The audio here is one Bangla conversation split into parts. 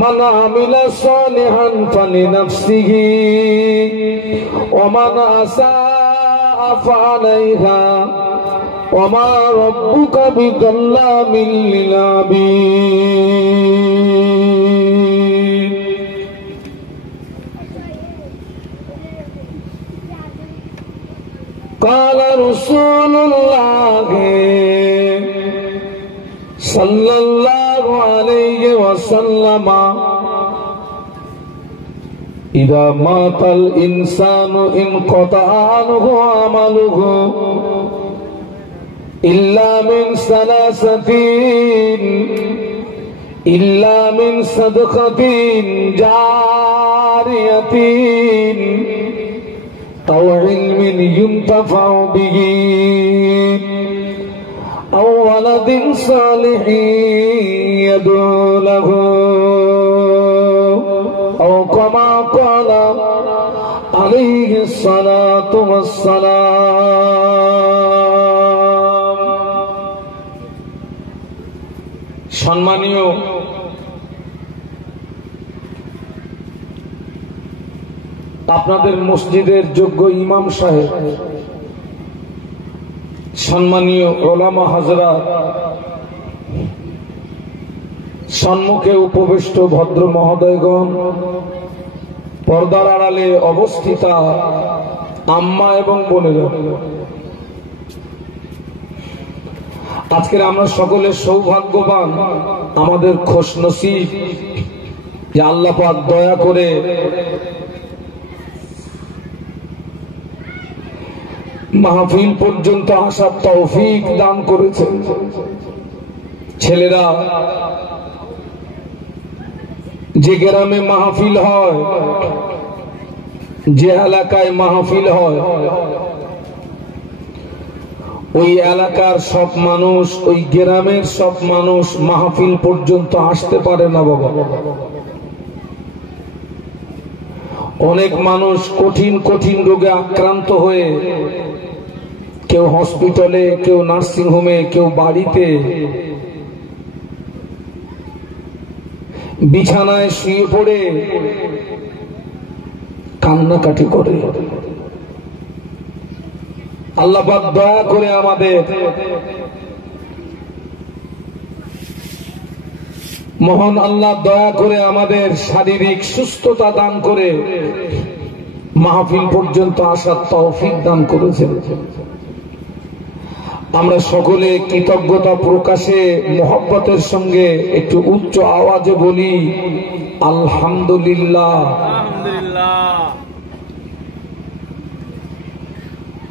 মান আমিলা সালিহান ফালিনাফসিহি ওয়া মান আসাআ ফাআলাইহা ওয়া মা রাব্বুকা বিযাল্লামিল লিল আবিদ। ক্বালা রাসূলুল্লাহি সাল্লাল্লাহু আলাইহি ওয়াসাল্লাম ইযা মাতাল ইনসানু ইনকাতা আনহু আমালুহু ইল্লা মিন সালাসাতিন ইল্লা মিন সাদকাতিন জারিয়াতিন আও ইলমিন ইউনতাফাউ বিহি أو ولد صالح يدعو له أو كما قال عليه الصلاة والسلام। সম্মানীয় আপনাদের মসজিদের যোগ্য ইমাম সাহেব, সম্মানীয় ওলামা হাজরাত, সম্মুখে উপবিষ্ট ভদ্র মহোদয়গণ, পর্দার আড়ালে অবস্থিতা আম্মা এবং বোনেরা, আজকের আমরা সকলে সৌভাগ্যবান, আমাদের খুশনসিব যে আল্লাহ পাক দয়া করে মাহফিল পর্যন্ত আসার তৌফিক দান করেছেন। ছেলেরা, যে গ্রামে মাহফিল হয়, যে এলাকায় মাহফিল হয়, ওই এলাকার সব মানুষ, ওই গ্রামের সব মানুষ মাহফিল পর্যন্ত আসতে পারে না বাবা। অনেক মানুষ কঠিন কঠিন রোগে আক্রান্ত হয়ে, কেউ হসপিটালে, কেউ নার্সিং হোমে, কেউ বাড়িতে বিছানায় শুয়ে পড়ে কান্নাকাটি করে। আল্লাহ পাক দয়া করে আমাদের মহান আল্লাহ দয়া করে আমাদের শারীরিক সুস্থতা দান করে মাহফিল পর্যন্ত আসার তৌফিক দান করেছেন। আমরা সকলে কৃতজ্ঞতা প্রকাশে মহব্বতের সঙ্গে একটু উচ্চ আওয়াজে বলি আলহামদুলিল্লাহ।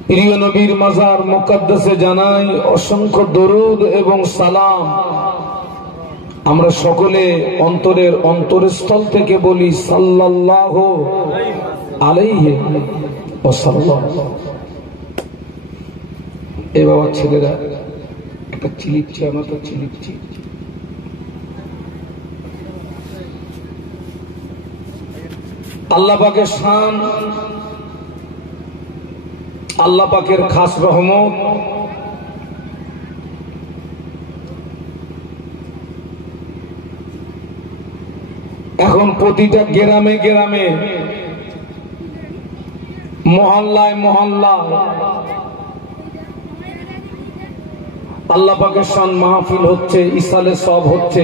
প্রিয় নবীর মাজার মুকদ্দাসে জানাই অসংখ্য দরুদ এবং সালাম। আমরা সকলে অন্তরের অন্তরস্থল থেকে বলি সাল্লাল্লাহু আলাইহি ওয়াসাল্লাম। এ বাবা, ছেলেরা একটা চিলিপছি, আমরা তো চিলিপছি। আল্লাহ পাকের শান, আল্লাহ পাকের খাস রহমত, এখন প্রতিটা গ্রামে গ্রামে, মহল্লায় মহল্লায় আল্লাহ পাকের শান মাহফিল হচ্ছে, ইসালে সব হচ্ছে,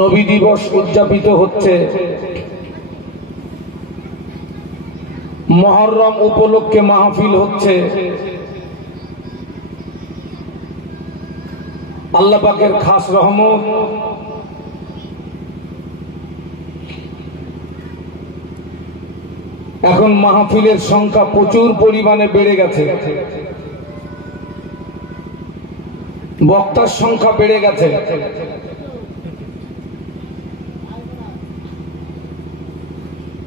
নবী দিবস উদযাপিত হচ্ছে, মুহররম উপলক্ষে মাহফিল হচ্ছে। আল্লাহ পাকের খাস রহমত। এখন মাহফিলের সংখ্যা প্রচুর পরিমাণে বেড়ে গেছে, বক্তার সংখ্যা বেড়ে গেছে।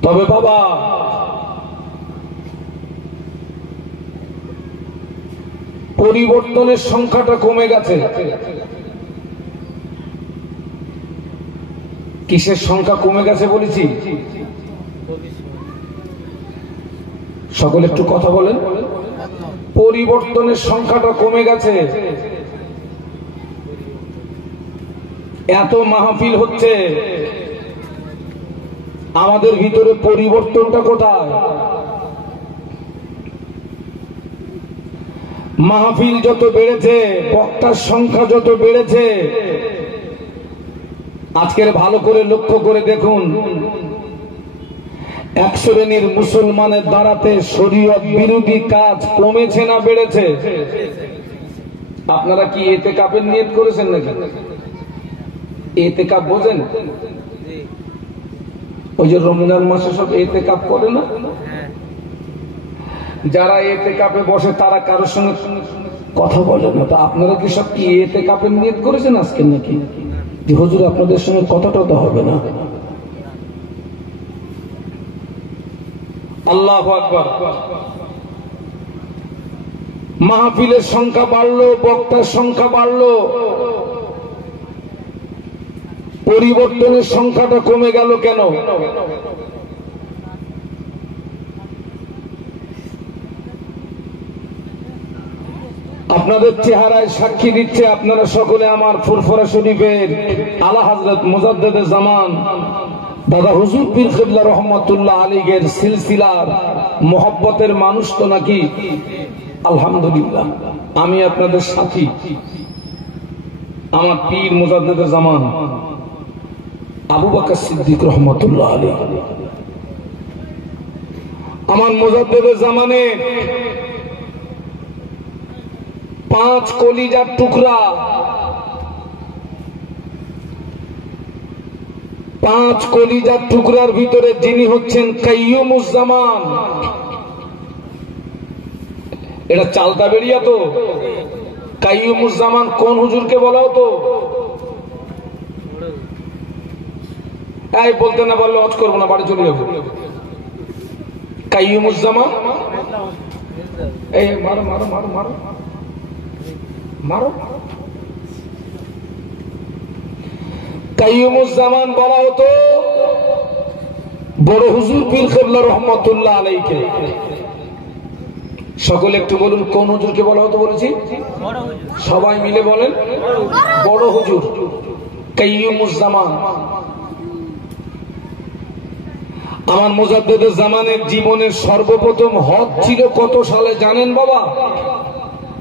তবে বাবা, পরিবর্তনের সংখ্যাটা কমে গেছে। কিসের সংখ্যা কমে গেছে বলেছি? সকলে একটু কথা বলেন। পরিবর্তনের সংখ্যাটা কমে গেছে, এত মাহফিল হচ্ছে, আমাদের ভিতরে পরিবর্তনটা কোথায়? মাহফিল যত বেড়েছে, বক্তার সংখ্যা যত বেড়েছে, আজকের ভালো করে লক্ষ্য করে দেখুন, এক শ্রেণীর মুসলমানের দ্বারাতে শরীয়ত বিরোধী কাজ কমেছে না বেড়েছে? আপনারা কি এতেকাপের নিয়ত করেছেন নাকি? এতেকাপ বোঝেন? ওই যে রমজান মাসে সব এতেকাপ করে না, যারা এতেকাপে বসে তারা কারোর সঙ্গে কথা বলে না। তা আপনারা কি সব কি এতেকাপের নিয়ত করেছেন আজকে নাকি? যে হুজুর আপনাদের সঙ্গে কথাটা তো হবে না। আল্লাহু আকবার। মাহফিলের সংখ্যা বাড়লো, বক্তার সংখ্যা বাড়লো, পরিবর্তনের সংখ্যাটা কমে গেল কেন? আপনাদের চেহারায় সাক্ষী দিচ্ছে, আপনারা সকলে আমার ফুরফুরা শরীফের আলা হযরত মুজাদ্দেদে জামান দাদা হুজুর পীর কিবলা রহমাতুল্লাহ আলাইহির সিলসিলার মোহাব্বতের মানুষ তো নাকি? আলহামদুলিল্লাহ, আমি আপনাদের সাথী। আমার পীর মুজাদ্দেদে জামান আবু বকর সিদ্দিক রহমাতুল্লাহ আলাইহি, আমার মুজাদ্দেদে জামানে 5 কলিজার টুকরা, 5 কলিজার টুকরার ভিতরে যিনি হচ্ছেন কাইয়ুমুজ্জামান। এটা চালতা বেরিয়া তো। কাইয়ুমুজ্জামান কোন হুজুরকে বলা হতো? এই বলতে না বললে হজ করবো না, বাড়ি চলে যাবো। কাইয়ুমুজ্জামান, এই মারো মারো মারো মারো মারো। কাইয়ুমুজ্জামান বলা হতো বড় হুজুর পীর কিবলা রহমাতুল্লাহ আলাইহি। সকলে একটু বলুন কোন হুজুরকে বলা হতো বলেছি? সবাই মিলে বলেন, বড় হুজুর কাইয়ুমুজ্জামান। আমার মুজাদ্দেদে জামানের জীবনের সর্বপ্রথম হজ ছিল কত সালে জানেন বাবা?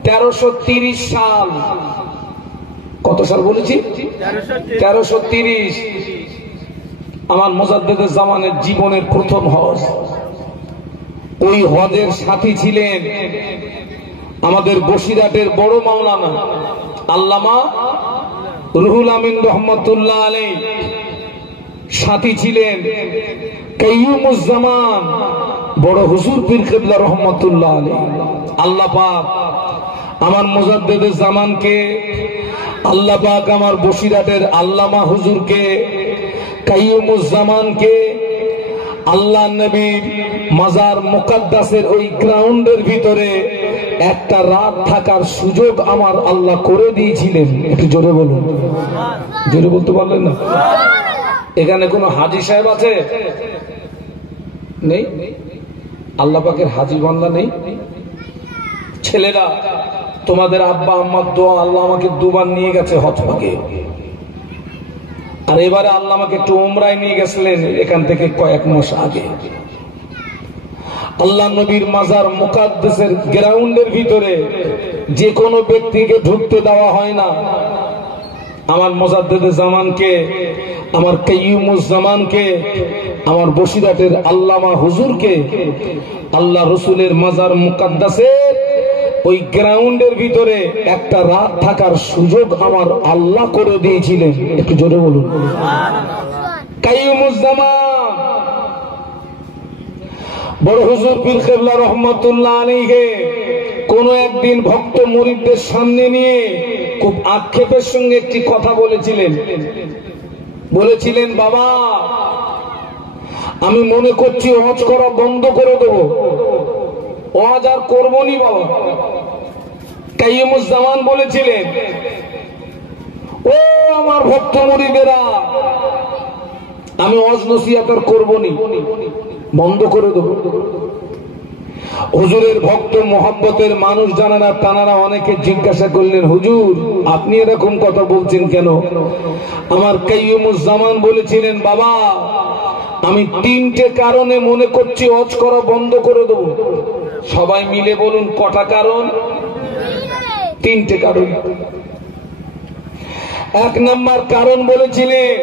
1330 সাল। কত সাল বলেছি? 1330। আমার মুজাদ্দেদে জামানের জীবনের প্রথম হজ। ওই হজের সাথী ছিলেন আমাদের বসিরহাটের বড় মাওলানা আল্লামা রুহুল আমিন রহমাতুল্লাহ আলাইহি। সাথী ছিলেন কাইয়ুমুজ্জামান বড় হুজুর পীর কিবলা রহমাতুল্লাহ আলাইহি। আল্লাহ পাক আমার মুজাদ্দেদে জামানকে, আল্লাহ পাক আমার বসিরহাটের আল্লামা হুজুরকে, কাইয়ুমুজ্জামানকে আল্লাহ নবীর মাজার মুকাদ্দাসের ওই গ্রাউন্ডের ভিতরে একটা রাত থাকার সুযোগ আমার আল্লাহ করে দিয়েছিলেন। একটু জোরে বলুন। জোরে বলতে পারলেন না? এখানে কোন হাজী সাহেব আছে? নেই? আল্লাহ পাকের হাজী বান্দা নেই? ছেলেরা, তোমাদের আব্বা আম্মার দোয়া, আল্লাহ আমাকে 2 বার নিয়ে গেছে হজ পাকে। আর এবারে আল্লাহ আমাকে একটু উমরায় নিয়ে গেছিলেন এখান থেকে কয়েক মাস আগে। আল্লাহ নবীর মাজার মুকাদ্দাসের গ্রাউন্ডের ভিতরে যে কোনো ব্যক্তিকে ঢুকতে দেওয়া হয় না। আমার মুজাদ্দেদে জামানকে, আমার কাইয়ুমুজ্জামানকে, আমার বসিরহাটের আল্লামা হুজুরকে আল্লাহ রসুলের মাজার মুকাদ্দাসের ওই গ্রাউন্ডের ভিতরে একটা রাত থাকার সুযোগ আমার আল্লাহ করে দিয়েছিলেন। একটু জোরে বলুন। কাইয়ুমুজ্জামান বড় হুজুর পীর কিবলা রহমাতুল্লাহ আলাইহি কোন একদিন ভক্ত মুরিদদের সামনে নিয়ে খুব আক্ষেপের সঙ্গে একটি কথা বলেছিলেন, বাবা আমি মনে করছি হজ করা বন্ধ করে দেব, হজ আর করবো নি বাবা। কাইয়ুমুজ্জামান বলেছিলেন, ও আমার ভক্ত মুরিদেরা, আমি হজ নসিহত আর করবো নি, বন্ধ করে দেব। হুজুরের ভক্ত মোহাব্বতের মানুষ জানারা তানারা অনেকে জিজ্ঞাসা করলেন, হুজুর আপনি এরকম কথা বলছেন কেন? আমার কাইয়ুমুজ্জামান বলেছিলেন, বাবা আমি 3টে কারণে মনে করছি হজ করা বন্ধ করে দেব। সবাই মিলে বলুন কটা কারণ? 3টে কারণ। 1 নম্বর কারণ বলেছিলেন,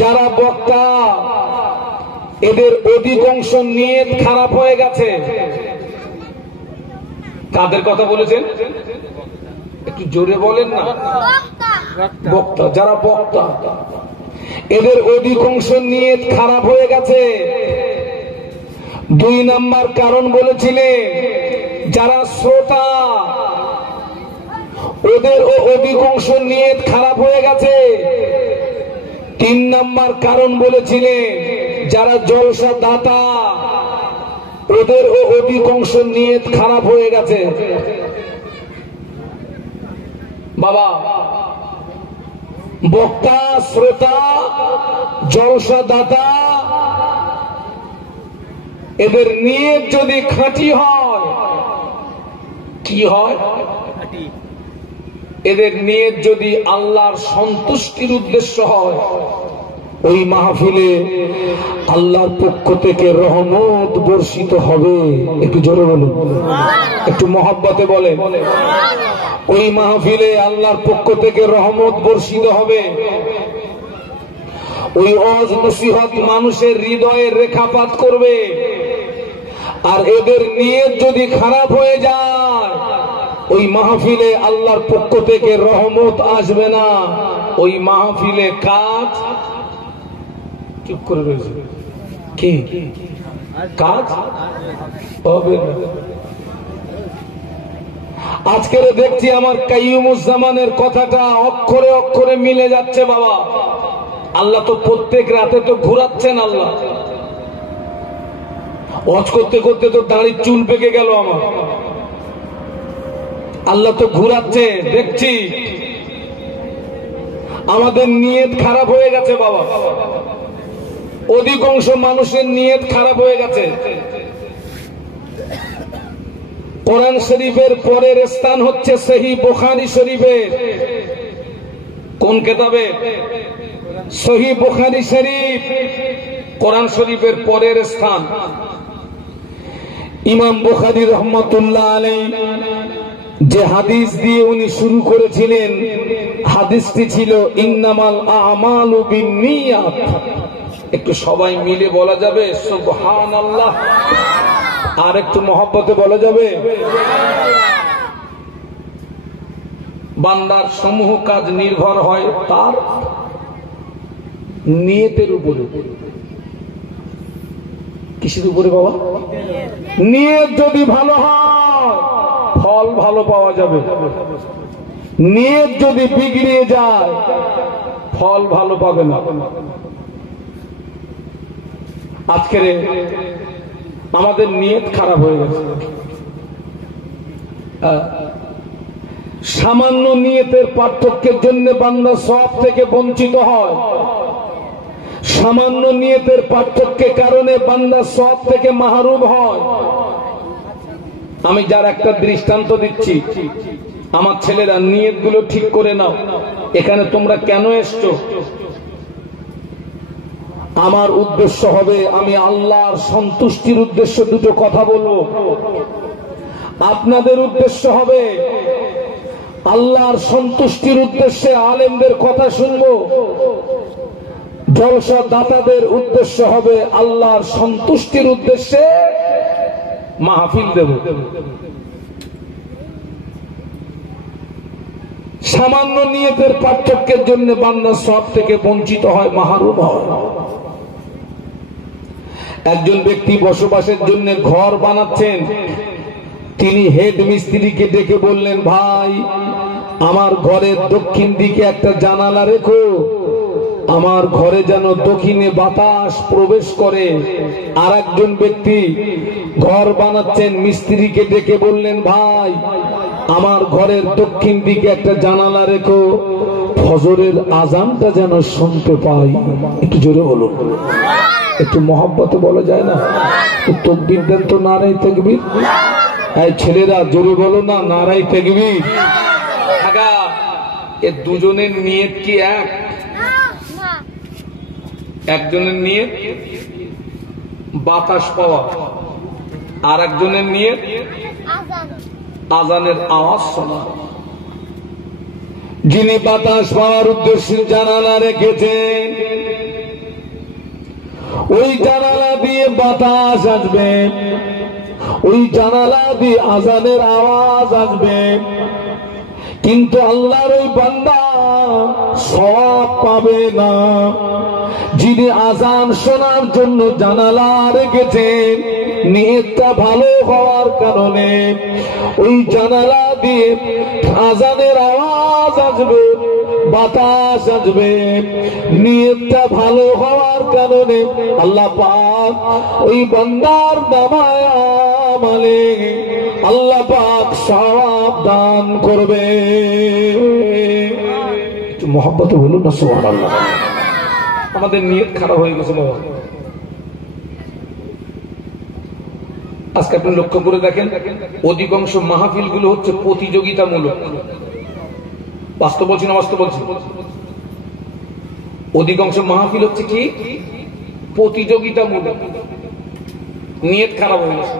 যারা বক্তা এদের অধিকাংশ নিয়ত খারাপ হয়ে গেছে। কাদের কথা বলেছেন? একটু জোরে বলেন না। বক্তা, যারা বক্তা এদের অধিকাংশ নিয়ত খারাপ হয়ে গেছে। 2 নম্বর কারণ বলেছিলেন, যারা শ্রোতা ওদের অধিকাংশ নিয়ত খারাপ হয়ে গেছে। 3 নম্বর কারণ বলেছিলেন, যারা জলসা দাতা ওদের অধিকাংশ নিয়ত খারাপ হয়ে গেছে। বাবা, বক্তা, শ্রোতা, জলসা দাতা এদের নিয়ত যদি খাঁটি হয়, কি হয়? এদের নিয়ত যদি আল্লাহর সন্তুষ্টির উদ্দেশ্য হয়, ওই মাহফিলে আল্লাহর পক্ষ থেকে রহমত বর্ষিত হবে। একটু জোরে বলুন, একটু মহব্বতে বলেন। ওই মাহফিলে আল্লাহর পক্ষ থেকে রহমত বর্ষিত হবে। ওই ওয়াজ নসিহত মানুষের হৃদয়ে রেখাপাত করবে। আর এদের নিয়ত যদি খারাপ হয়ে যায়, ওই মাহফিলে আল্লাহর পক্ষ থেকে রহমত আসবে না। ওই মাহফিলে কাজ চুপ করে রয়েছে, কি কাজ হবে না। আজকের দেখছি আমার কাইয়ুমুজ্জামানের কথাটা অক্ষরে অক্ষরে মিলে যাচ্ছে। বাবা, আল্লাহ তো প্রত্যেক রাতে তো ঘুরাচ্ছেন। আল্লাহ ওয়াজ করতে করতে তো দাড়ির চুল পেকে গেল আমার। আল্লাহ তো ঘুরাচ্ছে, দেখছি আমাদের নিয়ত খারাপ হয়ে গেছে। বাবা, অধিকাংশ মানুষের নিয়ত খারাপ হয়ে গেছে। কোরআন শরীফের পরের স্থান হচ্ছে সহিহ বুখারী শরীফের। কোন কিতাবে? সহিহ বুখারী শরীফ কোরআন শরীফের পরের স্থান। ইমাম বুখারী রহমাতুল্লাহ আলাইহি যে হাদিস দিয়ে উনি শুরু করেছিলেন, হাদিসটি ছিল ইন্নামাল আমালু বিন্নিয়াত। একটু সবাই মিলে বলা যাবে সুবহানাল্লাহ? আর একটু মহব্বতে বলা যাবে? বান্দার সমূহ কাজ নির্ভর হয় তার নিয়তের উপরে। কিসের উপরে বাবা? নিয়ত যদি ভালো হয় ফল ভালো পাওয়া যাবে। নিয়ত যদি বিগড়ে যায় ফল ভালো পাবে না। আজকের আমাদের নিয়ত খারাপ হয়ে গেছে। সামান্য নিয়তের পার্থক্যের জন্য বান্দা সওয়াব থেকে বঞ্চিত হয়। সামান্য নিয়তের পার্থক্যের কারণে বান্দা সওয়াব থেকে মাহরুম হয়। আমি যার একটা দৃষ্টান্ত দিচ্ছি, আমার ছেলেরা নিয়তগুলো ঠিক করে নাও। এখানে তোমরা কেন এসছো? আমার উদ্দেশ্য হবে আমি আল্লাহর সন্তুষ্টির উদ্দেশ্য দুটো কথা বলবো। আপনাদের উদ্দেশ্য হবে আল্লাহর সন্তুষ্টির উদ্দেশ্যে আলেমদের কথা শুনবো। জলসা দাতাদের উদ্দেশ্য হবে আল্লাহর সন্তুষ্টির উদ্দেশ্যে মাহফিল দেব। সামান্য নিয়তের পার্থক্যের জন্য বান্দা সওয়াব থেকে বঞ্চিত হয়, মাহরুম হয়। একজন ব্যক্তি বসবাসের জন্য ঘর বানাচ্ছেন। তিনি হেড মিস্ত্রিকে ডেকে বললেন, ভাই আমার ঘরের দক্ষিণ দিকে একটা জানালা রেখো, আমার ঘরে যেন দক্ষিণে বাতাস প্রবেশ করে। আর একজন ব্যক্তি ঘর বানাচ্ছেন, মিস্ত্রিকে ডেকে বললেন, ভাই আমার ঘরের দক্ষিণ দিকে একটা জানালা রেখো, ফজরের আজানটা যেন শুনতে পাই। একটু জোরে বলুন, একটু মহব্বতে বলা যায় না? তকবীর দেন তো, নারায়ে তাকবীর। এই ছেলেরা জোরে বলো না, নারায়ে তাকবীর। আগা এ দুজনের নিয়ত কি এক? একজনের নিয়ত বাতাস পাওয়া, আর একজনের নিয়ত আজানের আওয়াজ শোনা। যিনি বাতাস পাওয়ার উদ্দেশ্যে জানালা রেখেছেন, ওই জানালা দিয়ে বাতাস আসবে, ওই জানালা দিয়ে আজানের আওয়াজ আসবে, কিন্তু আল্লাহর ওই বান্দা সওয়াব পাবে না। যিনি আজান শোনার জন্য জানালা রেখেছেন, নিয়তটা ভালো হওয়ার কারণে ওই জানালা দিয়ে আজানের আওয়াজ আসবে, বাতাস আসবে, নিয়তটা ভালো হওয়ার কারণে আল্লাহ পাক ওই বান্দার নামায় আমলে আল্লাহ পাক সওয়াব দান করবে। একটু মহব্বতে বলুন না সুবহানাল্লাহ। আমাদের নিয়ত খারাপ হয়ে গেছে বাবা। আজকে আপনি লক্ষ্য করে দেখেন, অধিকাংশ মাহফিল গুলো হচ্ছে প্রতিযোগিতামূলক। বাস্তব বলছি না বাস্তব বলছি? অধিকাংশ মাহফিল হচ্ছে কি প্রতিযোগিতামূলক। নিয়ত খারাপ হয়ে গেছে।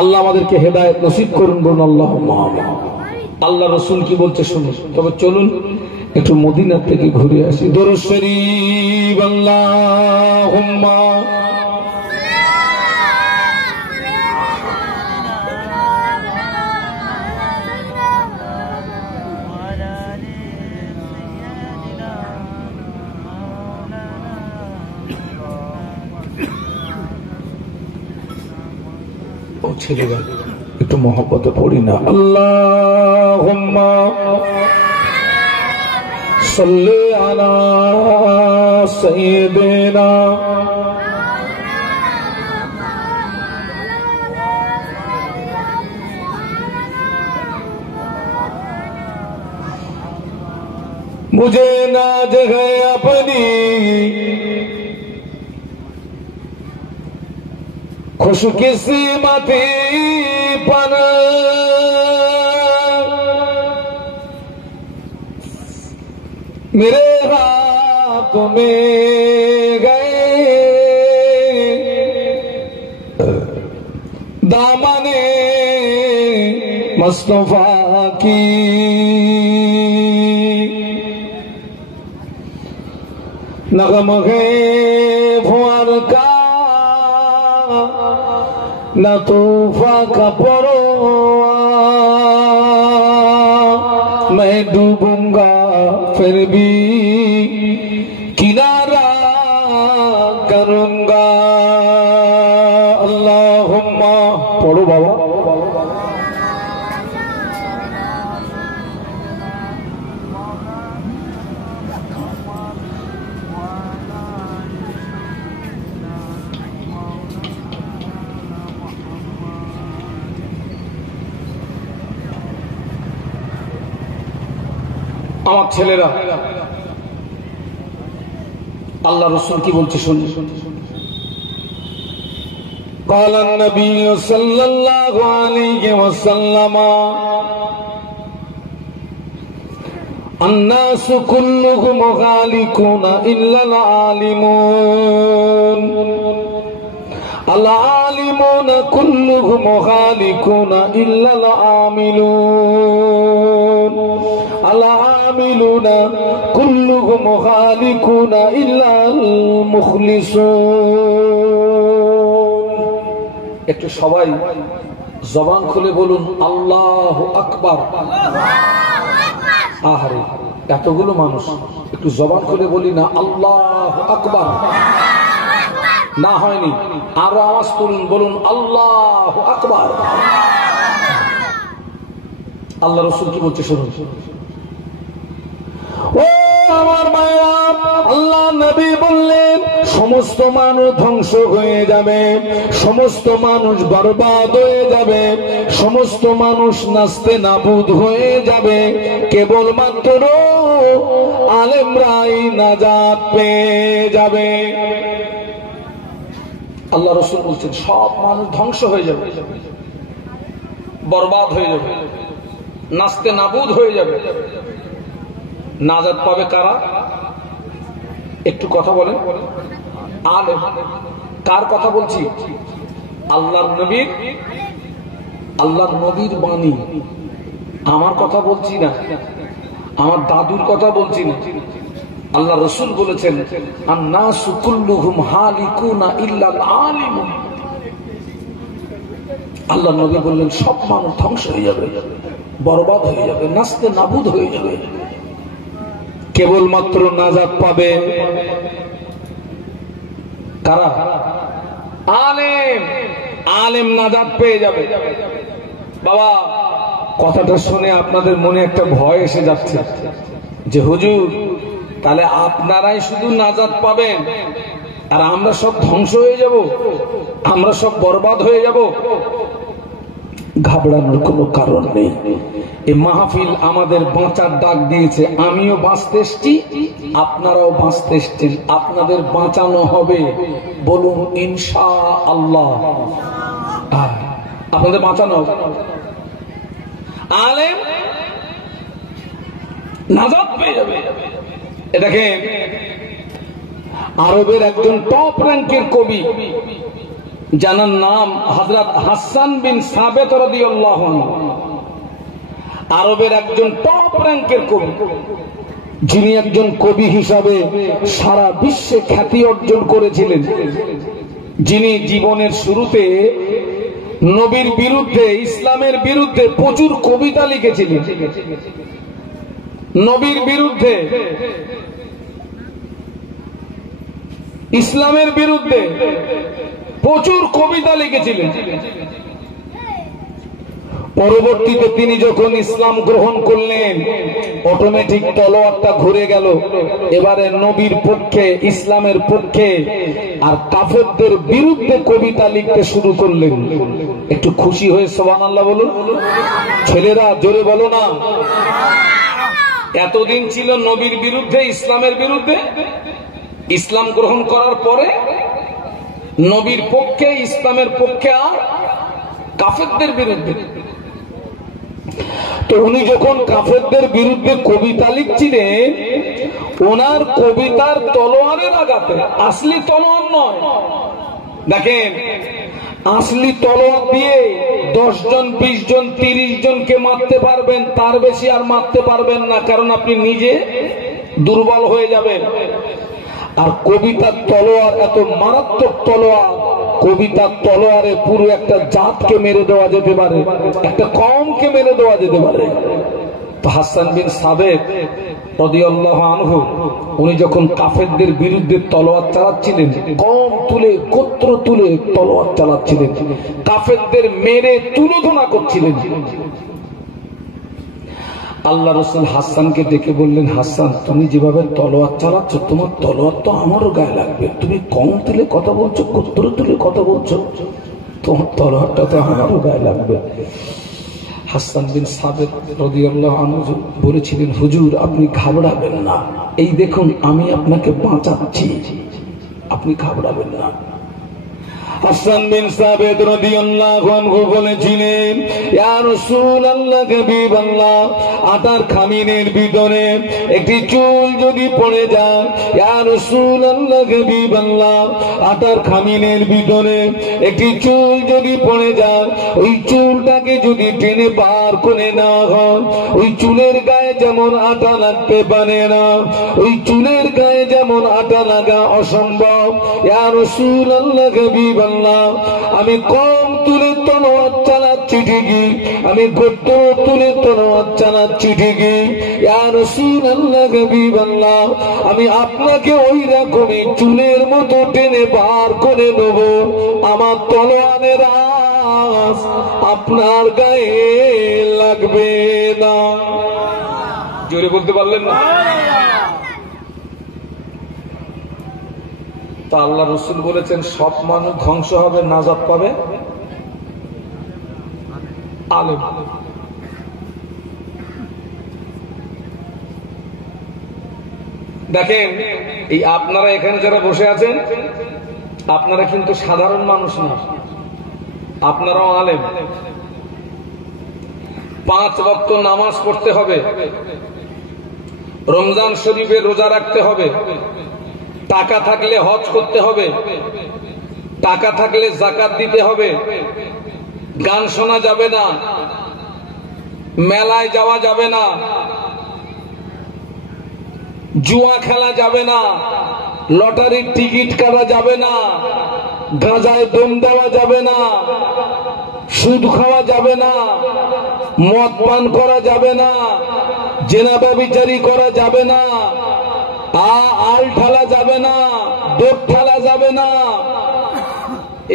আল্লাহ আমাদেরকে হেদায়েত নসিব করুন, বলুন আল্লাহুম্মা আমিন। আল্লাহ রাসূল কি বলছে শুনুন। তবে চলুন একটু মদিনা থেকে ঘুরে আসি। দরুদ শরীফ আল্লাহুম্মা ছেলেরা একটু মহব্বতে পড়ি না। আল্লাহুম্মা সাল্লি আলা সাইয়্যিদিনা मुझे नाज है अपनी खुशकिस्मती पर मेरे हाथ में गए दामने मुस्तफा की नगम है फुआर का न तूफा का परोआ मैं डूबूंगा फिर भी किनारा करूंगा। अल्लाहुम्मा पढ़ो बाबा। আমার ছেলেরা আল্লাহ রাসূল কি বলছে শুনুন। قال النبي صلى الله عليه وسلم الناس كلهم هالكون إلا العالمون العالمون كلهم هالكون إلا العاملون العاملون كلهم هالكون إلا المخلصون। একটু সবাই জবান খুলে বলুন আল্লাহু আকবার। আহারে এতগুলো মানুষ, একটু জবান খুলে বলি না আল্লাহু আকবার। না হয়নি, আরো আওয়াজ তুলুন, বলুন আল্লাহু আকবার। আল্লাহ রাসূল কি বলছে শুনুন। ও আমার মায়েরা, আল্লাহ নবী বললেন সমস্ত মানুষ ধ্বংস হয়ে যাবে, সমস্ত মানুষ বরবাদ হয়ে যাবে, সমস্ত মানুষ নাস্তে নাবুদ হয়ে যাবে, কেবলমাত্র আলেমরাই নাজাত পেয়ে যাবে। আল্লাহ রসুল বলছেন সব মানুষ ধ্বংস হয়ে যাবে, বরবাদ হয়ে যাবে, নাস্তে নাবুদ হয়ে যাবে। নাজাত পাবে কারা? একটু কথা বলেন। আলেম। কার কথা বলছি? আল্লাহর নবীর, আল্লাহর নবীর বাণী। আমার কথা বলছি না, আমার দাদুর কথা বলছি না। আল্লাহ রসুল বলেছেন আন্নাসু কুল্লুহুম হালিকুনা ইল্লাল আলিম। আল্লাহ নবী বললেন সব মানুষ ধ্বংস হয়ে যাবে, বরবাদ হয়ে যাবে, নাস্তে নাবুদ হয়ে যাবে। কেবলমাত্র নাজাত পাবে কারা? আলেম। আলেম নাজাত পেয়ে যাবে। বাবা, কথাটা শুনে আপনাদের মনে একটা ভয় এসে যাচ্ছে যে হুজুর তাহলে আপনারাই শুধু নাজাত পাবেন আর আমরা সব ধ্বংস হয়ে যাব, আমরা সব বরবাদ হয়ে যাব। ঘাবড়ানোর কোনো কারণ নেই। এই মাহফিল আমাদের বাঁচার ডাক দিয়েছে। আমিও বাঁচতে এসছি, আপনারাও বাঁচতে এসছেন। আপনাদের বাঁচানো হবে, বলুন ইনশাআল্লাহ। আপনাদের বাঁচানো হবে। আলেম নাজাত পেয়ে যাবে। এটাকে আরবের একজন টপ র্যাঙ্কের কবি, যার নাম হযরত হাসান বিন সাবেত রাদিয়াল্লাহু আনহু, আরবের একজন টপ র্যাঙ্কের কবি, যিনি একজন কবি হিসাবে সারা বিশ্বে খ্যাতি অর্জন করেছিলেন, যিনি জীবনের শুরুতে নবীর বিরুদ্ধে, ইসলামের বিরুদ্ধে প্রচুর কবিতা লিখেছিলেন। নবীর বিরুদ্ধে, ইসলামের বিরুদ্ধে প্রচুর কবিতা লিখেছিলেন। পরবর্তীতে তিনি যখন ইসলাম গ্রহণ করলেন, অটোমেটিক তলোয়ারটা ঘুরে গেল। এবারে নবীর পক্ষে, ইসলামের পক্ষে আর কাফেরদের বিরুদ্ধে কবিতা লিখতে শুরু করলেন। একটু খুশি হয়ে সুবহানাল্লাহ বলুন। ছেলেরা জোরে বলো না। এতদিন ছিল নবীর বিরুদ্ধে, ইসলামের বিরুদ্ধে। ইসলাম গ্রহণ করার পরে নবীর পক্ষে, ইসলামের পক্ষে আর কাফেরদের বিরুদ্ধে। তো উনি যখন কাফেরদের বিরুদ্ধে কবিতা লিখছিলেন, ওনার কবিতার তলোয়ারের আঘাতে, আসলি তলোয়ার নয়, দেখেন আসলি তলোয়ার দিয়ে 10 জন, 20 জন, 30 জনকে মারতে পারবেন, তার বেশি আর মারতে পারবেন না, কারণ আপনি নিজে দুর্বল হয়ে যাবেন। আর কবিতার তলোয়ার এত মারাত্মক তলোয়ার, কবিতার তলোয়ারে পুরো একটা জাতকে মেরে দেওয়া যেতে পারে, একটা কওমকে মেরে দেওয়া যেতে পারে। তো হাসান বিন সাবেত রাদিয়াল্লাহু আনহু, উনি যখন কাফেরদের বিরুদ্ধে তলোয়ার চালাচ্ছিলেন, কওম তুলে, গোত্র তুলে তলোয়ার চালাচ্ছিলেন, কাফেরদের মেরে তুলোধনা করছিলেন। আল্লাহ রসুল হাসানকে ডেকে বললেন, হাসান তুমি যেভাবে তলোয়ার চালাচ্ছ, তোমার তলোয়ার তো আমারও গায়ে লাগবে। তুমি কম তুলে কথা বলছো, গোত্র তুলে কথা বলছো, তোমার তলোয়ারটা তো আমারও গায়ে লাগবে। হাসান বিন সাবেত রাদিয়াল্লাহু আনহু বলেছিলেন, হুজুর আপনি ঘাবড়াবেন না, এই দেখুন আমি আপনাকে বাঁচাচ্ছি, আপনি ঘাবড়াবেন না। হাসান বিন সাবেত রাদিয়াল্লাহু আনহু বলেছিলেন, ইয়া রাসূলুল্লাহ, হাবিবাল্লাহ, আটার খামিনের ভিতরে একটি চুল যদি পড়ে যায়, ইয়া রাসূলুল্লাহ, হাবিবাল্লাহ, আটার খামিনের ভিতরে একটি চুল যদি পড়ে যায়, ওই চুলটাকে যদি টেনে বার করে না হয়, ওই চুলের গায়ে যেমন আটা লাগতে পারে না, ওই চুলের গায়ে যেমন আটা লাগা অসম্ভব। ইয়া রাসূলুল্লাহ, হাবিবাল্লাহ, আমি কম তুলে তলোয়ার চালাচ্ছি ঠিকই, আমি গোত্র তুলে তলোয়ার চালাচ্ছি ঠিকই, ইয়া রাসূলুল্লাহ, হাবিবাল্লাহ, আমি আপনাকে ওই রকমই চুলের মতো টেনে বার করে নেব, আমার তলোয়ারের আঁচ আপনার গায়ে লাগবে না। জোরে বলতে পারলেন না? তা আল্লাহ রসুল বলেছেন সব মানুষ ধ্বংস হবে, নাজাত পাবে আলেম। দেখেন এই আপনারা এখানে যারা বসে আছেন, আপনারা কিন্তু সাধারণ মানুষ না, আপনারাও আলেম। 5 ওয়াক্ত নামাজ পড়তে হবে, রমজান শরীফে রোজা রাখতে হবে, টাকা থাকলে হজ করতে হবে, টাকা থাকলে যাকাত দিতে হবে, গান শোনা যাবে না, মেলায় যাওয়া যাবে না, জুয়া খেলা যাবে না, লটারির টিকিট কাটা যাবে না, গাঁজায় দম দেওয়া যাবে না, সুদ খাওয়া যাবে না, মদ পান করা যাবে না, জেনা ব্যভিচারী করা যাবে না, আল ঢালা যাবে না, ডোব ঢালা যাবে না।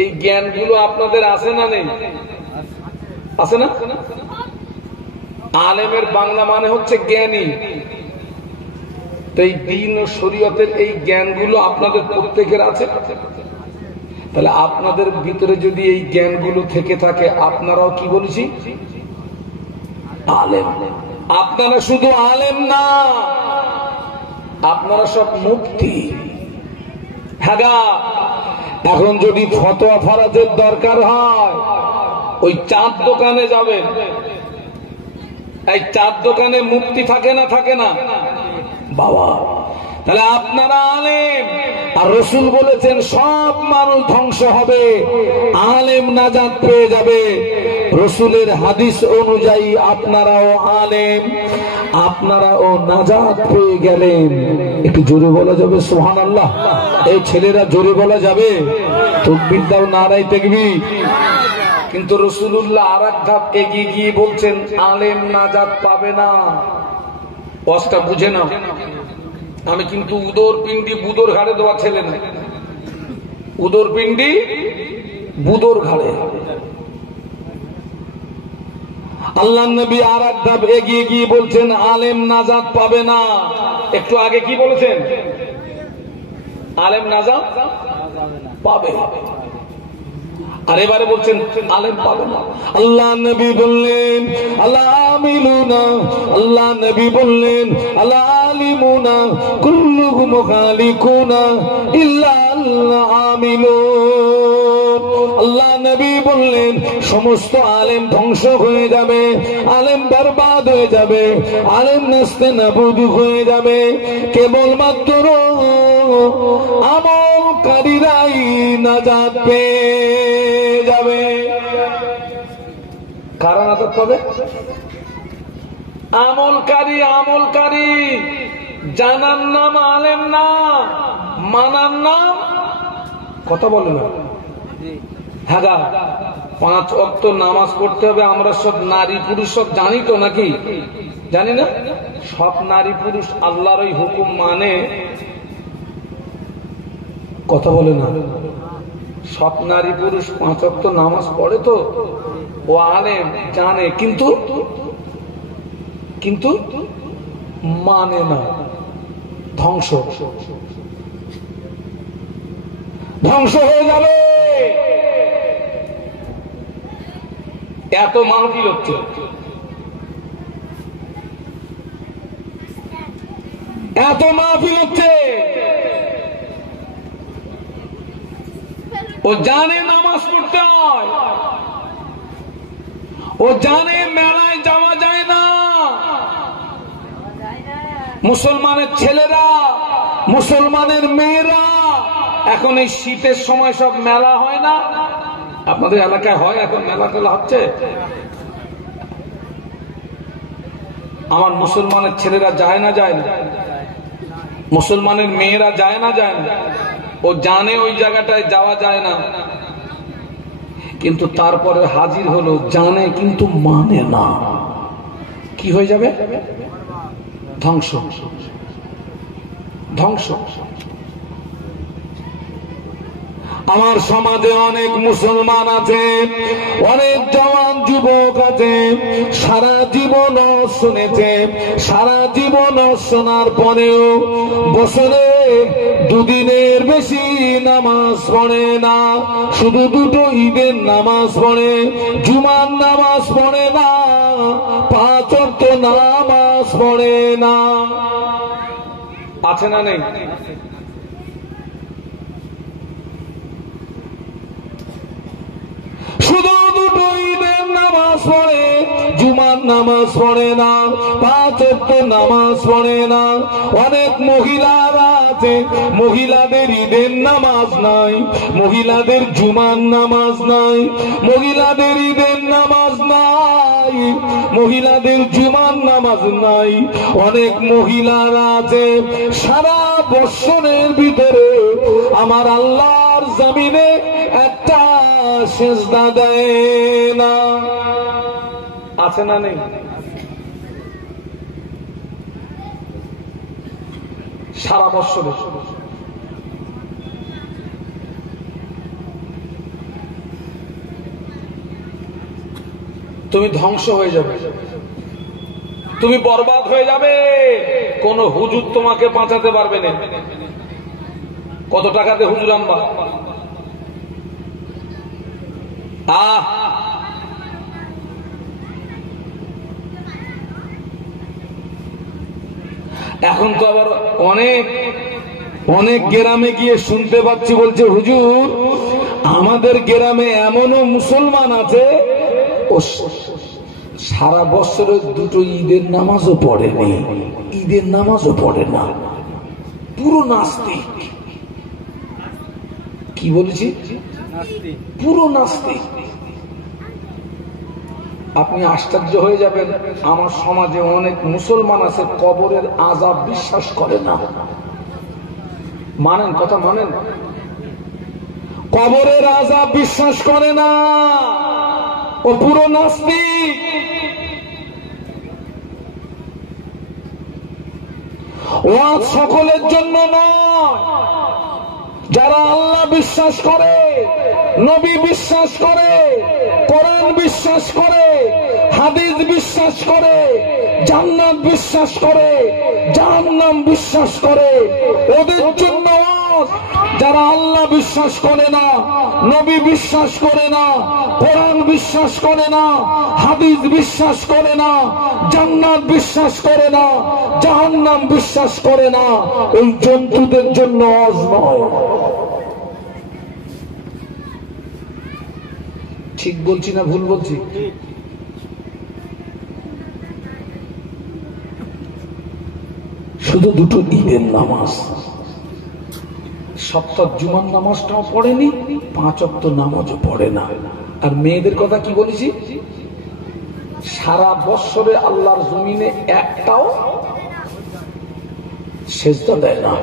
এই জ্ঞানগুলো আপনাদের আছে না নেই? আছে না? আলেমের বাংলা মানে হচ্ছে জ্ঞানী। তো এই দ্বীন ও শরীয়তের এই জ্ঞানগুলো আপনাদের প্রত্যেকের আছে। তাহলে আপনাদের ভিতরে যদি এই জ্ঞানগুলো থেকে থাকে, আপনারাও কি বলেছি? আলেম। আপনারা শুধু আলেম না, আপনারা সব মুফতি। হ্যাঁ, এখন যদি ফতোয়া ফরাজের দরকার হয়, ওই চাঁদ দোকানে যাবেন। এই চাঁদ দোকানে মুফতি থাকে না? থাকে না বাবা? তাহলে আপনারা আলেম। আর রসুল বলেছেন সব মানুষ ধ্বংস হবে, আলেম নাজাত পেয়ে যাবে। রসুলের হাদিস অনুযায়ী আপনারাও আলেম, আপনারাও নাজাত পেয়ে গেলেন। একটু জোরে বলা যাবে সুবহানাল্লাহ? এই ছেলেরা জোরে বলা যাবে? তাকবীর দাও, নারায়ে তাকবীর। কিন্তু রাসূলুল্লাহ আরেক ধাপ এগিয়ে গিয়ে বলছেন আলেম নাজাত পাবে না। কষ্টটা বুঝে নাও। আমি কিন্তু উদর পিণ্ডি বুদর ঘাড়ে দেওয়া ছেলে না, উদর পিণ্ডি বুদর ঘাড়ে। আল্লাহ নবী আরেক ধাপ এগিয়ে গিয়ে বলছেন আলেম নাজাত পাবে না। একটু আগে কি বলেছেন? আলেম নাজাত পাবে। আর এবারে বলছেন আলেম পাবে না। আল্লাহ নবী বললেন আল্লাহ আমিলুনা, আল্লাহ নবী বললেন আল্লাহ আলিমুনা কুল্লুহুম খালিকুনা ইল্লা আল্লাহ আমিলুন। আল্লাহ নবী বললেন সমস্ত আলেম ধ্বংস হয়ে যাবে, আলেম বরবাদ হয়ে যাবে, আলেম নাস্তে নাবুদ হয়ে যাবে। কেবলমাত্র আমলকারীরাই নাজাত পেয়ে যাবে। কারা নাজাত পাবে? আমলকারী। আমলকারী জানার নাম আলেম না, মানার নাম কথা বলে না। হ্যাঁ, 5 ওয়াক্ত নামাজ পড়তে হবে। আমরা সব নারী পুরুষ সব জানি তো নাকি? জানি না? সব নারী পুরুষ আল্লাহর ওই হুকুম মানে? কথা বলে না। সব নারী পুরুষ 5 ওয়াক্ত নামাজ পড়ে তো, ও আলেম জানে, কিন্তু কিন্তু মানে না। ধ্বংস ধ্বংস হয়ে যাবে। এত মাহফিল হচ্ছে, এত মাহফিল হচ্ছে। ও জানে নামাজ পড়তে হয়, ও জানে মেলায় যাওয়া যায় না। মুসলমানের ছেলেরা, মুসলমানের মেয়েরা এখন এই শীতের সময় সব মেলা হয় না? আপনাদের এলাকায় হয় এখন মেলা টেলা হচ্ছে? আমার মুসলমানের ছেলেরা যায় না? যায় না? মুসলমানের মেয়েরা যায় না? যায় না? ও জানে ওই জায়গাটায় যাওয়া যায় না, কিন্তু তারপরে হাজির হলো, জানে কিন্তু মানে না। কি হয়ে যাবে? ধ্বংস ধ্বংস। আমার সমাজে অনেক মুসলমান আছে, অনেক জওয়ান যুবক আছে, সারা জীবন শুনেছে, সারা জীবন শোনার পরেও বছরে 2 দিনের বেশি নামাজ পড়ে না। শুধু 2টো ঈদের নামাজ পড়ে, জুমার নামাজ পড়ে না, 5 ওয়াক্ত নামাজ পড়ে না। আছে না নেই? দুটো ঈদের নামাজ পড়ে, জুমার নামাজ পড়ে না, 5 ওয়াক্ত নামাজ পড়ে না। অনেক মহিলারা আছে, মহিলাদের ঈদের নামাজ নাই, মহিলাদের জুমার নামাজ নাই, মহিলাদের ঈদের নামাজ নাই, মহিলাদের জুমার নামাজ নাই। অনেক মহিলারা আছে সারা বৎসরের ভিতরে আমার আল্লাহর জমিনে একটা সিজদা দেয় না। আছে না নেই? সারা বৎসরে তুমি ধ্বংস হয়ে যাবে, তুমি বরবাদ হয়ে যাবে, কোন হুজুর তোমাকে বাঁচাতে পারবে না। কত টাকাতে হুজুর আনবা? এখন তো আবার অনেক অনেক গ্রামে গিয়ে শুনতে পাচ্ছি, বলছে হুজুর আমাদের গ্রামে এমনও মুসলমান আছে ও সারা বছরের দুটো ঈদের নামাজও পড়েনি, ঈদের নামাজও পড়ে না, পুরো নাস্তিক। কি বলেছি? পুরো নাস্তিক। আপনি আশ্চর্য হয়ে যাবেন, আমার সমাজে অনেক মুসলমান আছে কবরের আযাব বিশ্বাস করে না। মানেন কথা, মানেন? কবরের আযাব বিশ্বাস করে না, ও পুরো নাস্তিক। ওয়াজ সকলের জন্য নয়, যারা আল্লাহ বিশ্বাস করে, নবী বিশ্বাস করে, কোরআন বিশ্বাস করে, হাদিস বিশ্বাস করে, জান্নাত বিশ্বাস করে, জাহান্নাম বিশ্বাস করে, ওদের জন্য। যারা আল্লাহ বিশ্বাস করে না, নবী বিশ্বাস করে না, কোরআন বিশ্বাস করে না, হাদিস বিশ্বাস করে না, জান্নাত বিশ্বাস করে না, জাহান্নাম বিশ্বাস করে না, ওই জন্তুদের জন্য ওয়াজ নয়। ঠিক বলছি না ভুল বলছি? শুধু দুটো ঈদের নামাজ, সপ্তাহ জুমার নামাজটাও পড়েনি, 5 ওয়াক্ত নামাজও পড়ে না। আর মেয়েদের কথা কি বলেছি? সারা বৎসরে আল্লাহর জমিনে একটাও সেজদা দেয় না।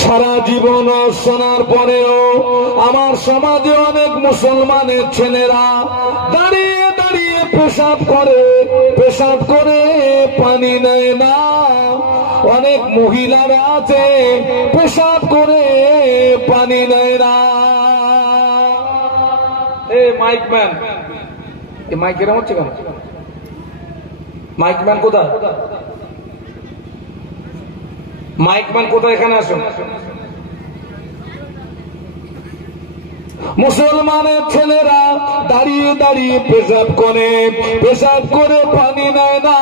সারা জীবন শোনার পরেও আমার সমাজে অনেক মুসলমানের ছেলেরা দাঁড়িয়ে দাঁড়িয়ে পেশাব করে, পেশাব করে পানি নেয় না। অনেক মহিলারা আছে পেশাব করে পানি নেয় না। এ মাইকম্যান, এ মাইক এরকম হচ্ছে কেন? মাইকম্যান কোথায়? মাইকম্যান কোথায়? এখানে আসো। মুসলমানের ছেলেরা দাঁড়িয়ে দাঁড়িয়ে পেশাব করে, পেশাব করে পানি নেয় না।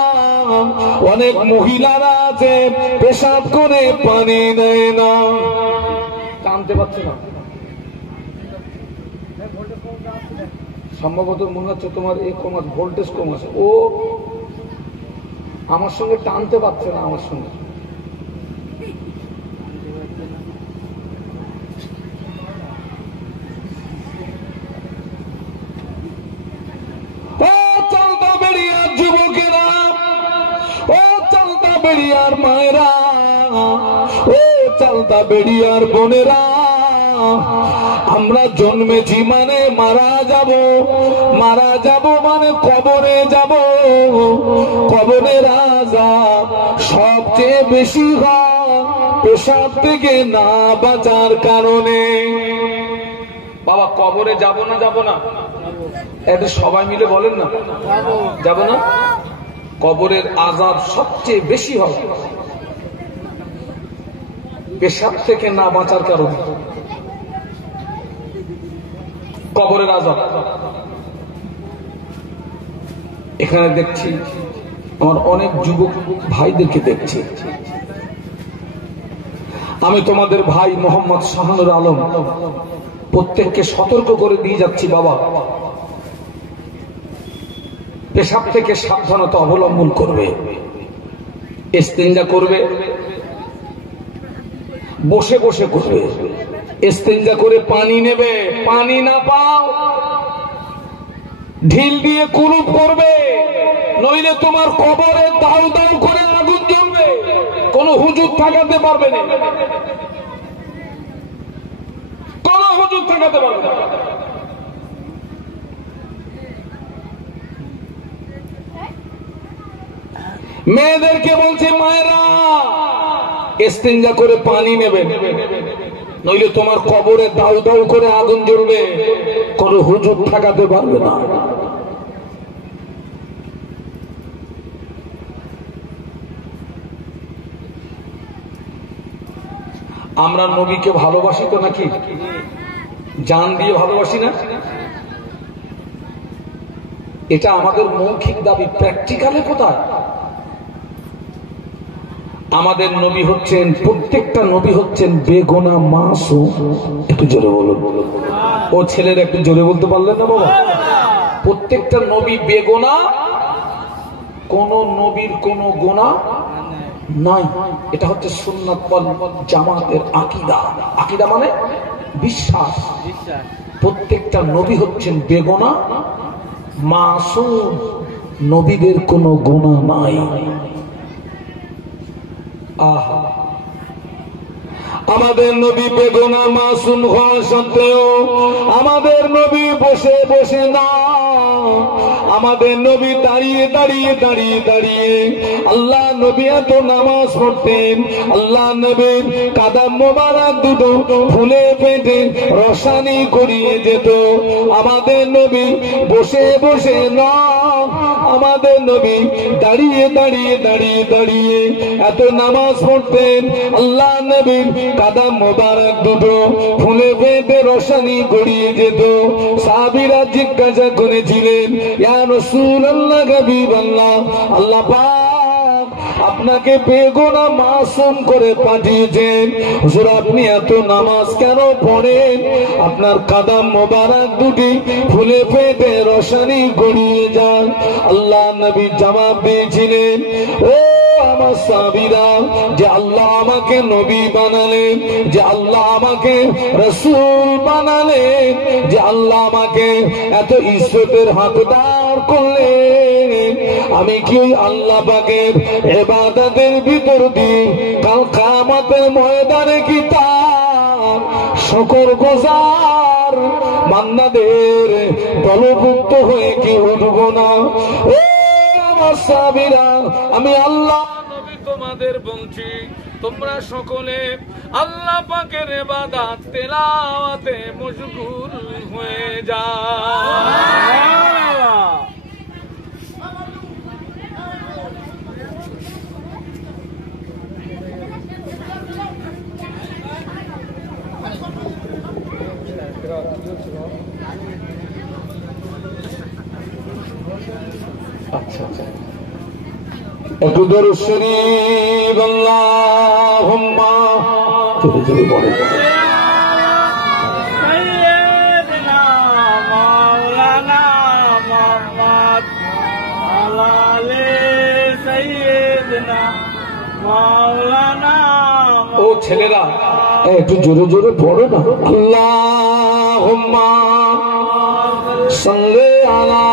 অনেক মহিলারা আছে পেশাব করে পানি নেয় না। কানতে পারছে না সম্ভবত, মনে হচ্ছে তোমার এই কম আছে, ভোল্টেজ কম আছে। ও আমার সঙ্গে টানতে পারছে না, আমার সঙ্গে। যুবকেরা, ও চালতা বেড়িয়ার মায়েরা, ও চালতা বেড়িয়ার বোনেরা, আমরা জন্মেছি মানে মারা যাব, মারা যাব মানে কবরে যাব। কবরের আযাব সবচেয়ে বেশি হয় পেশাব থেকে না বাঁচার কারণে। বাবা কবরে যাব না, যাব না? এটা সবাই মিলে বলেন না, যাব না? কবরের আযাব সবচেয়ে বেশি হবে পেশাব থেকে না বাঁচার কারণে। কবরের আযাব এখানে দেখছি, আমার অনেক যুবক ভাইদেরকে দেখছি। আমি তোমাদের ভাই মোহাম্মদ শাহানুর আলম প্রত্যেককে সতর্ক করে দিয়ে যাচ্ছি, বাবা পেশাব থেকে সাবধানতা অবলম্বন করবে, ইস্তেঞ্জা করবে বসে বসে করবে, ইস্তেঞ্জা করে পানি নেবে, পানি না পাও ঢিল দিয়ে কুলুপ করবে, নইলে তোমার কবরে দাউ দাউ করে আগুন জ্বলবে, কোনো হুজুর ঠেকাতে পারবে না, কোনো হুজুর ঠেকাতে পারবে না। মেয়েদেরকে বলছে মায়েরা ইস্তেঞ্জা করে পানি নেবে, নইলে তোমার কবরে দাউ দাউ করে আগুন জ্বলবে, কোন হুজুর ঠেকাতে পারবে না। আমরা নবীকে ভালোবাসি তো নাকি? জান দিয়ে ভালোবাসি না? এটা আমাদের মৌখিক দাবি, প্র্যাকটিক্যালে কোথায়? আমাদের নবী হচ্ছেন, প্রত্যেকটা নবী হচ্ছেন বেগুনা মাসুম। একটু জোরে বলুন। ও ছেলের একটু জোরে বলতে পারলেন না বাবা? প্রত্যেকটা নবী বেগুনা, কোন নবীর কোন গুনাহ নাই। এটা হচ্ছে সুন্নাত ওয়াল জামাতের আকীদা। আকীদা মানে বিশ্বাস। প্রত্যেকটা নবী হচ্ছেন বেগুনা মাসুম, নবীদের কোনো গুনাহ নাই। আহা, আমাদের নবী বেগুনা মাসুম হওয়া সত্ত্বেও আমাদের নবী বসে বসে না, আমাদের নবী দাঁড়িয়ে দাঁড়িয়ে দাঁড়িয়ে দাঁড়িয়ে আল্লাহ নবী এত নামাজ পড়তেন, আল্লাহ নবীর কাদাম মোবারক দুটো ফুলে পেটে রসানি করিয়ে যেত। আমাদের নবী বসে বসে না, আমাদের নবী দাঁড়িয়ে দাঁড়িয়ে দাঁড়িয়ে দাঁড়িয়ে এত নামাজ পড়তেন, আল্লাহ নবীর কাদাম মোবারক দুটো ফুলে পেটে রসানি গড়িয়ে যেত। সাহাবীরা জিজ্ঞাসা করেছিলেন, ইয়া রাসূলুল্লাহ, হাবিবাল্লাহ, আল্লাহ পাক আপনাকে বেগুনা মাসুম করে পাঠিয়েছেন, হুজুর আপনি এত নামাজ কেন পড়েন? আপনার কাদাম মোবারক দুটি ফুলে পেটে রসানি গড়িয়ে যান। আল্লাহ নবী জবাব দিয়েছিলেন, ও আমার সাহাবীরা, যে আল্লাহ আমাকে নবী বানালেন, যে আল্লাহ আমাকে রাসূল বানালেন, যে আল্লাহ আমাকে এত ইজ্জতের হকদার করলেন, আমি কি ওই আল্লাহ পাকের ইবাদতের ভিতর দিয়ে কাল কিয়ামতের ময়দানে কি তার শুকর গুজার বান্দাদের দলভুক্ত হয়ে কি উঠবো না? ও আমার সাহাবীরা, আমি আল্লাহ নবী তোমাদের বলছি, তোমরা সকলে আল্লাহ পাকের ইবাদত তেলাওয়াতে মশগুল হয়ে যাও। আচ্ছা আচ্ছা, একটু দরুদ শরীফ আল্লাহুম্মা জোরে জোরে বলেন। সাইয়্যিদনা মাওলানা মুহাম্মদ আলালে সাইয়্যিদনা মাওলানা। ও ছেলেরা একটু জোরে জোরে পড়ো না। আল্লাহুম্মা সাল্লি আলা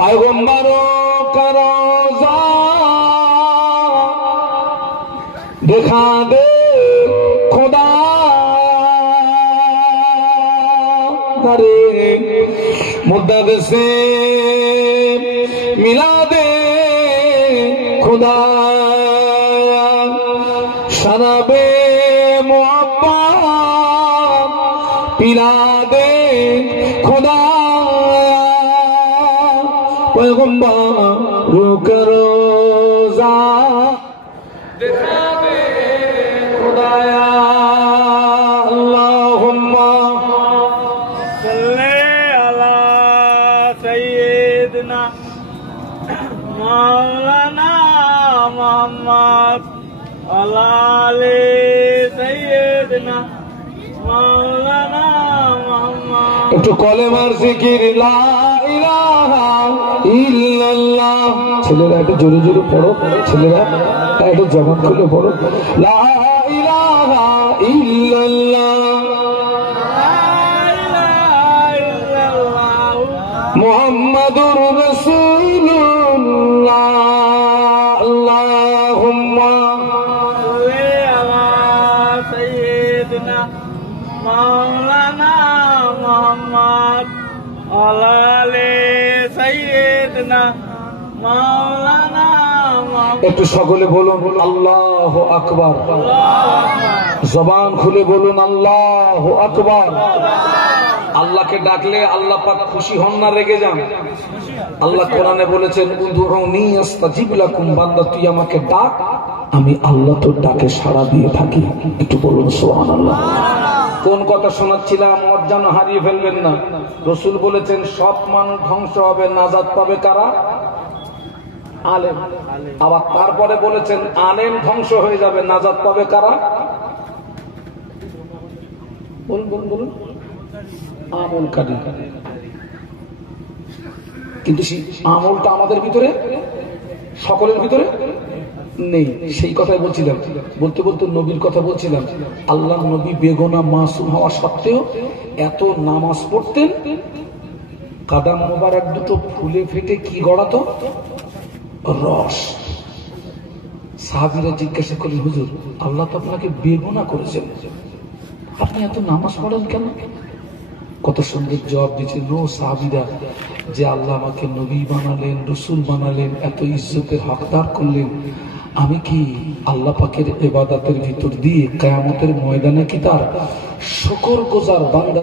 पैगंबरों का रोज़ा दिखा दे खुदा, करे मुद्दत से मिला दे खुदा, शराबे मोहब्बत पिला दे खुदा, पैगंबरों का रोज़ा दिखा दे खुदाया। अल्लाहुम्मा सल्ले মাওলানা মুহাম্মদ আলী সাইয়্যিদনা মাওলানা মুহাম্মদ। একটু কলেমার জিকির লা ইলাহা ইল্লাল্লাহ। ছেলেরা একটু জোরে জোরে পড়ো, ছেলেরা একটু জবান খুলে পড়ো, লা ইলাহা ইল্লাল্লাহ মুহাম্মাদুর রাসূলুল্লাহ। আল্লাহুম্মা সাল্লি আলা সাইয়্যিদিনা মাওলানা মুহাম্মদ আলী সাইয়্যিদিনা মাওলানা মুহাম্মদ। একটু সকলে বলুন আল্লাহু আকবার। জবান খুলে বলুন আল্লাহু আকবার। আল্লাহকে ডাকলে আল্লাহ পাক খুশি হন না রেগে যান? আল্লাহ কোরআনে বলেছেন উদুরুনি আস্তাজিব লাকুম, বান্দা তুই আমাকে ডাক, আমি আল্লাহ তোর ডাকে সাড়া দিয়ে থাকি। একটু বলুন সুবহানাল্লাহ। কোন কথা শোনাচ্ছিলাম যেন হারিয়ে ফেলবেন না। রাসূল বলেছেন সব মানুষ ধ্বংস হবে, নাজাত পাবে কারা? আলেম। আবার তারপরে বলেছেন আলেম ধ্বংস হয়ে যাবে, নাজাত পাবে কারা? বলুন বলুন বলুন। আমলকারী। কিন্তু সেই আমলটা আমাদের ভিতরে, সকলের ভিতরে নেই। সেই কথাই বলছিলাম, বলতে বলতে নবীর কথা বলছিলাম। আল্লাহ নবী বেগুনা মাসুম হওয়া সত্ত্বেও এত নামাজ পড়তেন, কাদাম মোবারক দুটো ফুলে ফেটে কি গড়াতো? রস। সাহাবীরা জিজ্ঞাসা করলেন হুজুর, আল্লাহ তো আপনাকে বেগুনা করেছেন, আপনি এত নামাজ পড়েন কেন? কত সুন্দর জবাব দিচ্ছেন সাহাবীরা, যে আল্লাহ আমাকে নবী বানালেন, রসুল বানালেন, এত ইজ্জতের হকদার করলেন, আমি কি আল্লাহ পাকের ইবাদতের ভিতর দিয়ে কিয়ামতের ময়দানে কি তার শুকর গুজার বান্দা